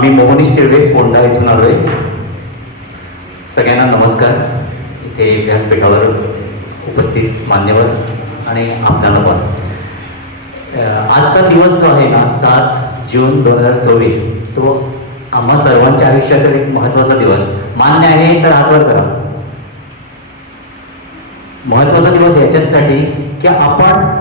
मी मोहनीश तिळवे फोंडा इथून आलो आहे. सगळ्यांना नमस्कार. इथे व्यासपीठावर उपस्थित मान्यवर आणि आपल्याला पण आजचा दिवस जो आहे ना 7 जून 2026 तो आम्हा सर्वांच्या आयुष्यातील एक महत्त्वाचा दिवस. मान्य आहे तर हात वर करा. महत्त्वाचा दिवस याच्यासाठी की आपण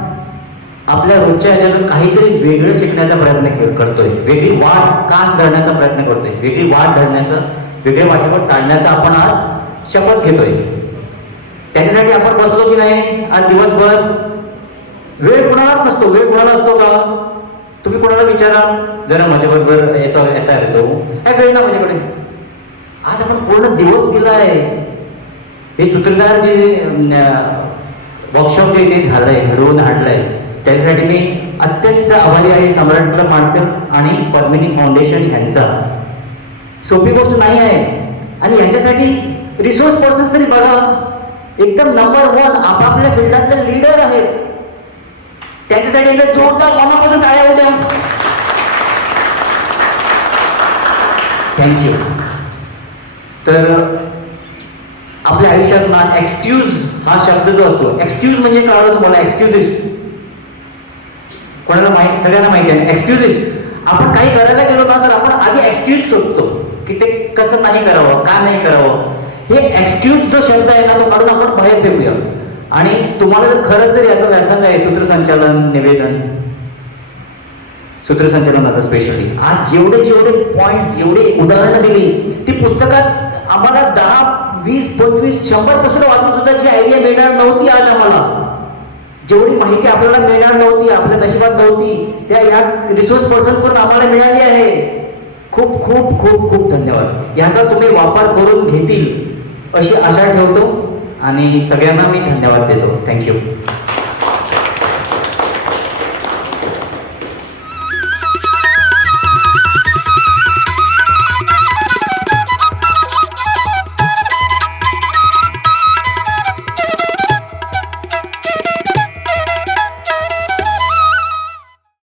आपल्या रोजच्या ह्याच्यातून काहीतरी वेगळं शिकण्याचा प्रयत्न करतोय, वेगळी वाट कास धरण्याचा प्रयत्न करतोय, वेगळी वाट धरण्याचं, वेगळ्या वाटेवर चालण्याचा आपण आज शपथ घेतोय. त्याच्यासाठी आपण बसलो की नाही आज दिवसभर. वेळ कोणाला नसतो. वेळ कोणाला असतो का? तुम्ही कोणाला विचारा, जरा माझ्याबरोबर येता येतो काय वेळ ना माझ्याकडे. आज आपण पूर्ण दिवस दिलाय. हे सूत्रधार जे वर्कशॉप जे इथे झालंय, घडवून आणलंय, त्याच्यासाठी मी अत्यंत आभारी आहे सम्राट क्लब मार्सेल आणि पद्मिनी फाउंडेशन यांचा. सोपी गोष्ट नाही आहे. आणि ह्याच्यासाठी रिसोर्स पर्सन्स तरी बघा, एकदम नंबर 1 आपापल्या फील्डातले लीडर आहेत. त्यांच्यासाठी एकदा जोरदार मनापासून टाळ्या होत्या. थँक्यू. तर आपल्या आयुष्यात ना एक्सक्यूज हा शब्द जो असतो, एक्सक्यूज म्हणजे कळलं तुम्हाला? एक्सक्यूजेस कोणाला माहिती? सगळ्यांना माहिती आहे. एक्सक्यूजेस. आपण काही करायला गेलो ना तर आपण आधी एक्सक्यूज शोधतो की ते कसं नाही करावं, का नाही करावं. हे एक्सक्यूज जो शब्द आहे ना तो काढून आपण बाहेर फेकूया. आणि तुम्हाला जर खरंच जर याचं व्यासंग आहे सूत्रसंचालन, निवेदन, सूत्रसंचालनाचं स्पेशली आज जेवढे जेवढे पॉइंट्स, जेवढे उदाहरणं दिली ती पुस्तकात आम्हाला 10, 20, 25, 100 पुस्तकं वाचून सुद्धा जी आयडिया मिळणार नव्हती आज आम्हाला, जेवढी माहिती आपल्याला मिळणार नव्हती, आपल्या नशिबात नव्हती, त्या या रिसोर्स पर्सन करून आम्हाला मिळाली आहे. खूप खूप खूप खूप धन्यवाद. ह्याचा तुम्ही वापर करून घेतील अशी आशा ठेवतो आणि सगळ्यांना मी धन्यवाद देतो. थँक्यू.